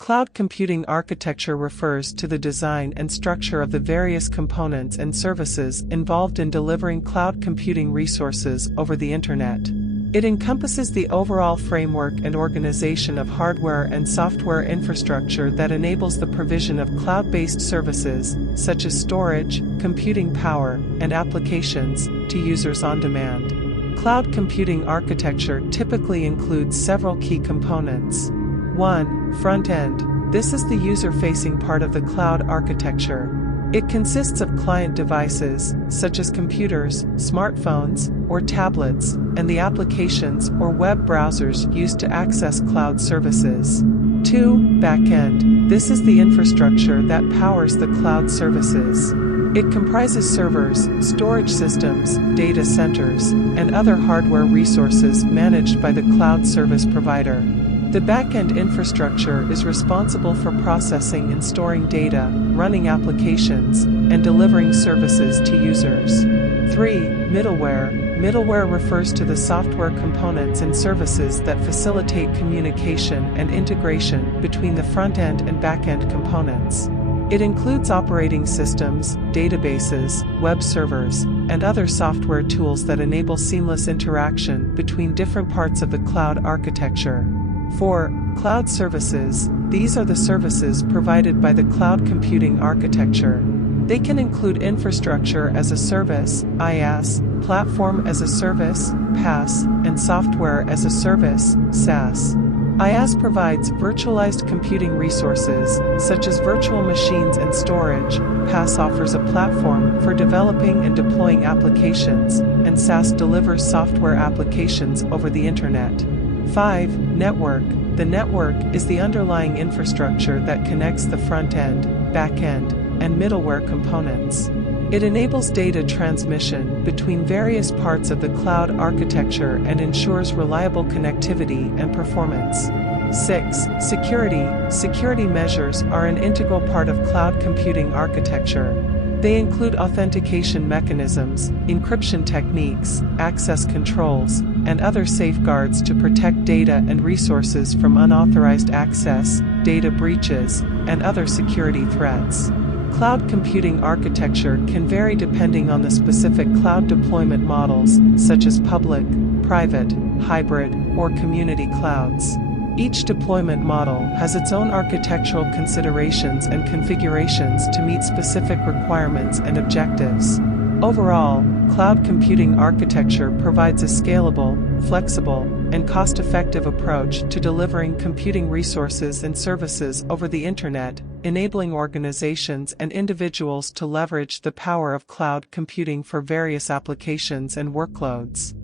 Cloud computing architecture refers to the design and structure of the various components and services involved in delivering cloud computing resources over the Internet. It encompasses the overall framework and organization of hardware and software infrastructure that enables the provision of cloud-based services, such as storage, computing power, and applications, to users on demand. Cloud computing architecture typically includes several key components. 1. Front-end. This is the user-facing part of the cloud architecture. It consists of client devices, such as computers, smartphones, or tablets, and the applications or web browsers used to access cloud services. 2. Backend. This is the infrastructure that powers the cloud services. It comprises servers, storage systems, data centers, and other hardware resources managed by the cloud service provider. The backend infrastructure is responsible for processing and storing data, running applications, and delivering services to users. 3. Middleware. Middleware refers to the software components and services that facilitate communication and integration between the front-end and back-end components. It includes operating systems, databases, web servers, and other software tools that enable seamless interaction between different parts of the cloud architecture. 4. Cloud services. These are the services provided by the cloud computing architecture. They can include infrastructure as a service, IaaS, platform as a service, PaaS, and software as a service, SaaS. IaaS provides virtualized computing resources, such as virtual machines and storage. PaaS offers a platform for developing and deploying applications, and SaaS delivers software applications over the Internet. 5. Network. The network is the underlying infrastructure that connects the front-end, back-end, and middleware components. It enables data transmission between various parts of the cloud architecture and ensures reliable connectivity and performance. 6. Security. Security measures are an integral part of cloud computing architecture. They include authentication mechanisms, encryption techniques, access controls, and other safeguards to protect data and resources from unauthorized access, data breaches, and other security threats. Cloud computing architecture can vary depending on the specific cloud deployment models, such as public, private, hybrid, or community clouds. Each deployment model has its own architectural considerations and configurations to meet specific requirements and objectives. Overall, cloud computing architecture provides a scalable, flexible, and cost-effective approach to delivering computing resources and services over the Internet, enabling organizations and individuals to leverage the power of cloud computing for various applications and workloads.